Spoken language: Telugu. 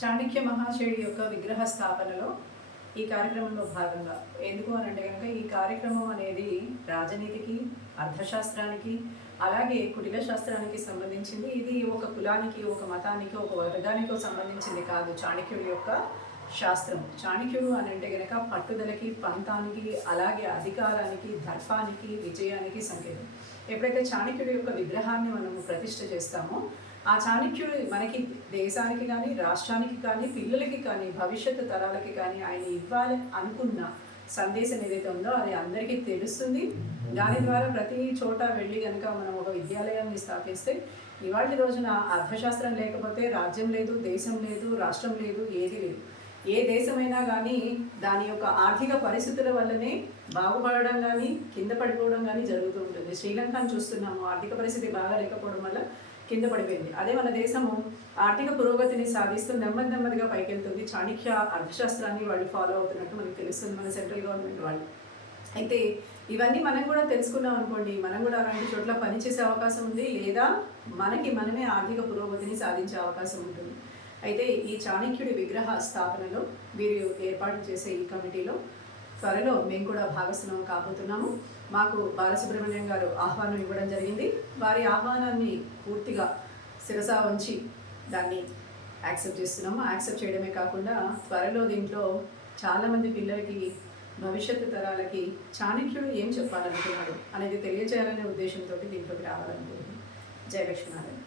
చాణక్య మహాశయుడి యొక్క విగ్రహ స్థాపనలో ఈ కార్యక్రమంలో భాగంగా ఎందుకు అని అంటే కనుక ఈ కార్యక్రమం అనేది రాజనీతికి, అర్థశాస్త్రానికి, అలాగే కుటిల శాస్త్రానికి సంబంధించింది. ఇది ఒక కులానికి, ఒక మతానికి, ఒక వర్గానికో సంబంధించింది కాదు. చాణక్యుడి యొక్క శాస్త్రం. చాణక్యుడు అని అంటే కనుక పట్టుదలకి, పంతానికి, అలాగే అధికారానికి, దర్పానికి, విజయానికి సంకేతం. ఎప్పుడైతే చాణక్యుడి యొక్క విగ్రహాన్ని మనము ప్రతిష్ఠ చేస్తామో ఆ చాణక్యుడు మనకి దేశానికి కానీ, రాష్ట్రానికి కానీ, పిల్లలకి కానీ, భవిష్యత్తు తరాలకి కానీ ఆయన ఇవ్వాలి అనుకున్న సందేశం ఏదైతే ఉందో అది అందరికీ తెలుస్తుంది. దాని ద్వారా ప్రతి చోట వెళ్ళి కనుక మనం ఒక విద్యాలయాన్ని స్థాపిస్తే ఇవాళ రోజున అర్థశాస్త్రం లేకపోతే రాజ్యం లేదు, దేశం లేదు, రాష్ట్రం లేదు, ఏది లేదు. ఏ దేశమైనా కానీ దాని యొక్క ఆర్థిక పరిస్థితుల వల్లనే బాగుపడడం కానీ, కింద పడిపోవడం కానీ జరుగుతూ ఉంటుంది. శ్రీలంకను చూస్తున్నాము, ఆర్థిక పరిస్థితి బాగా లేకపోవడం వల్ల కింద పడిపోయింది. అదే మన దేశము ఆర్థిక పురోగతిని సాధిస్తూ నెమ్మదిగా పైకి వెళ్తుంది. చాణక్య అర్థశాస్త్రాన్ని వాళ్ళు ఫాలో అవుతున్నట్టు మనకు తెలుస్తుంది, మన సెంట్రల్ గవర్నమెంట్ వాళ్ళు. అయితే ఇవన్నీ మనం కూడా తెలుసుకున్నాం అనుకోండి, మనం కూడా అలాంటి చోట్ల పనిచేసే అవకాశం ఉంది, లేదా మనమే ఆర్థిక పురోగతిని సాధించే అవకాశం ఉంటుంది. అయితే ఈ చాణక్యుడి విగ్రహ స్థాపనలో వీరు ఏర్పాటు చేసే ఈ కమిటీలో త్వరలో మేము కూడా భాగస్వామ్యం కాబోతున్నాము. మాకు బాలసుబ్రహ్మణ్యం గారు ఆహ్వానం ఇవ్వడం జరిగింది. వారి ఆహ్వానాన్ని పూర్తిగా శిరసా వంచి దాన్ని యాక్సెప్ట్ చేస్తున్నాము. యాక్సెప్ట్ చేయడమే కాకుండా త్వరలో దీంట్లో చాలామంది పిల్లలకి, భవిష్యత్తు తరాలకి చాణక్యుడు ఏం చెప్పాలనుకున్నాడు అనేది తెలియజేయాలనే ఉద్దేశంతో దీంట్లోకి రావాలనుకుంటున్నాను. జయ లక్ష్మీనారాయణ.